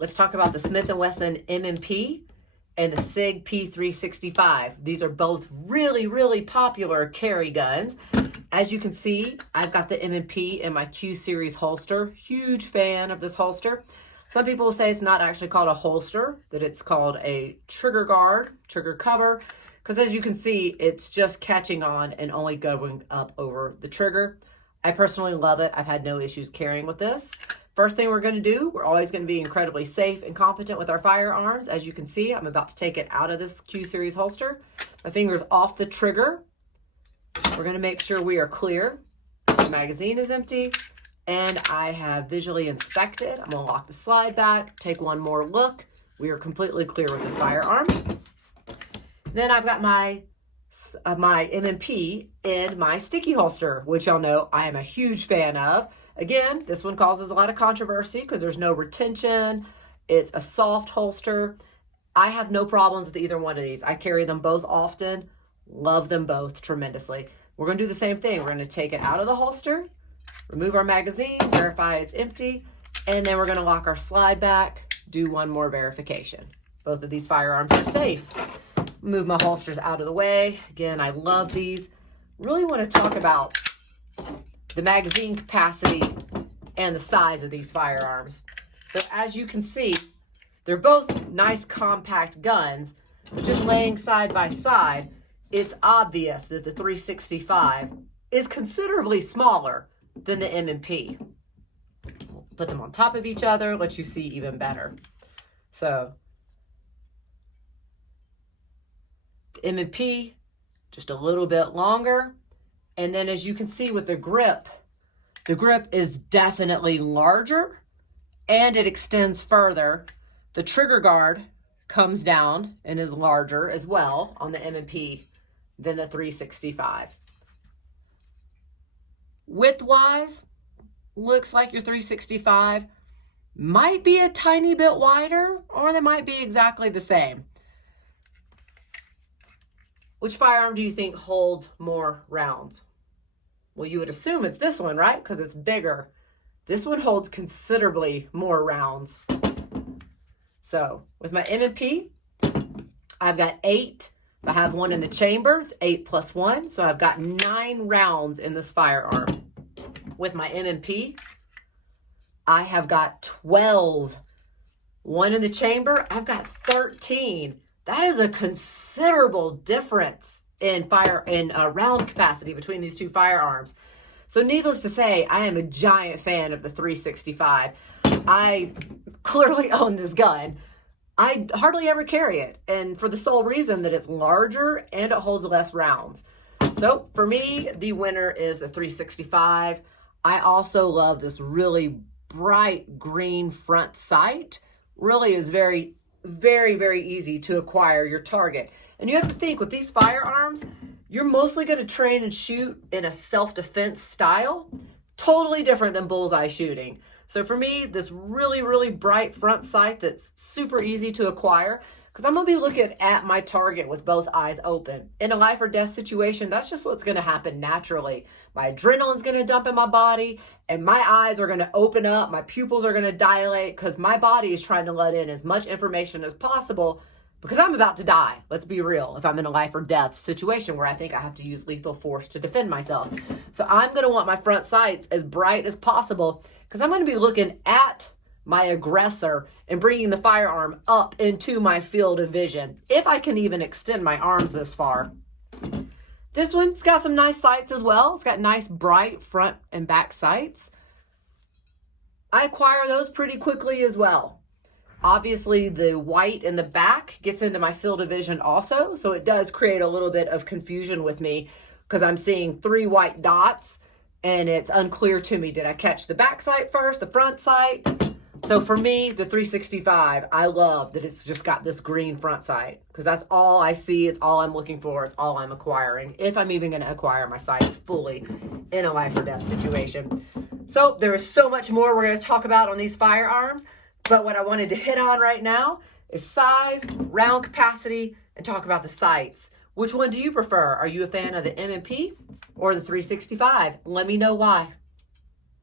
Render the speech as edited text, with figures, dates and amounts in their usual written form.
Let's talk about the Smith & Wesson M&P and the Sig P365. These are both really, really popular carry guns. As you can see, I've got the M&P in my Q series holster. Huge fan of this holster. Some people will say it's not actually called a holster, that it's called a trigger guard, trigger cover, because as you can see, it's just catching on and only going up over the trigger. I personally love it. I've had no issues carrying with this. First thing we're going to do, we're always going to be incredibly safe and competent with our firearms. As you can see, I'm about to take it out of this Q series holster. My finger's off the trigger. We're going to make sure we are clear. The magazine is empty. And I have visually inspected. I'm going to lock the slide back, take one more look. We are completely clear with this firearm. Then I've got my M&P in my sticky holster, which y'all know I am a huge fan of. Again, this one causes a lot of controversy because there's no retention. It's a soft holster. I have no problems with either one of these. I carry them both often. Love them both tremendously. We're going to do the same thing. We're going to take it out of the holster, remove our magazine, verify it's empty, and then we're going to lock our slide back, do one more verification. Both of these firearms are safe. Move my holsters out of the way. Again, I love these. Really want to talk about the magazine capacity and the size of these firearms. So as you can see, they're both nice compact guns, but just laying side by side, it's obvious that the 365 is considerably smaller than the M&P. Put them on top of each other, let you see even better. So the M&P, just a little bit longer. And then as you can see with the grip is definitely larger and it extends further. The trigger guard comes down and is larger as well on the M&P than the 365. Width-wise, looks like your 365 might be a tiny bit wider, or they might be exactly the same. Which firearm do you think holds more rounds? Well, you would assume it's this one, right? Because it's bigger. This one holds considerably more rounds. So with my M&P, I've got 8. I have one in the chamber. It's 8 plus 1. So I've got 9 rounds in this firearm. With my M&P, I have got 12. One in the chamber, I've got 13. That is a considerable difference in round capacity between these two firearms. So needless to say, I am a giant fan of the 365. I clearly own this gun. I hardly ever carry it, and for the sole reason that it's larger and it holds less rounds. So for me, the winner is the 365. I also love this really bright green front sight. Really is very, very, very easy to acquire your target. And you have to think with these firearms, you're mostly going to train and shoot in a self-defense style, totally different than bullseye shooting. So for me, this really, really bright front sight that's super easy to acquire, because I'm going to be looking at my target with both eyes open. In a life or death situation, that's just what's going to happen naturally. My adrenaline's going to dump in my body, and my eyes are going to open up, my pupils are going to dilate, because my body is trying to let in as much information as possible, because I'm about to die. Let's be real. If I'm in a life or death situation where I think I have to use lethal force to defend myself. So I'm going to want my front sights as bright as possible, because I'm going to be looking at my aggressor and bringing the firearm up into my field of vision, if I can even extend my arms this far. This one's got some nice sights as well. It's got nice bright front and back sights. I acquire those pretty quickly as well. Obviously, the white in the back gets into my field of vision also, so it does create a little bit of confusion with me because I'm seeing 3 white dots and it's unclear to me. Did I catch the back sight first, the front sight? So for me, the 365, I love that it's just got this green front sight, because that's all I see. It's all I'm looking for. It's all I'm acquiring, if I'm even going to acquire my sights fully in a life or death situation. So there is so much more we're going to talk about on these firearms, but what I wanted to hit on right now is size, round capacity, and talk about the sights. Which one do you prefer? Are you a fan of the M&P or the 365? Let me know why.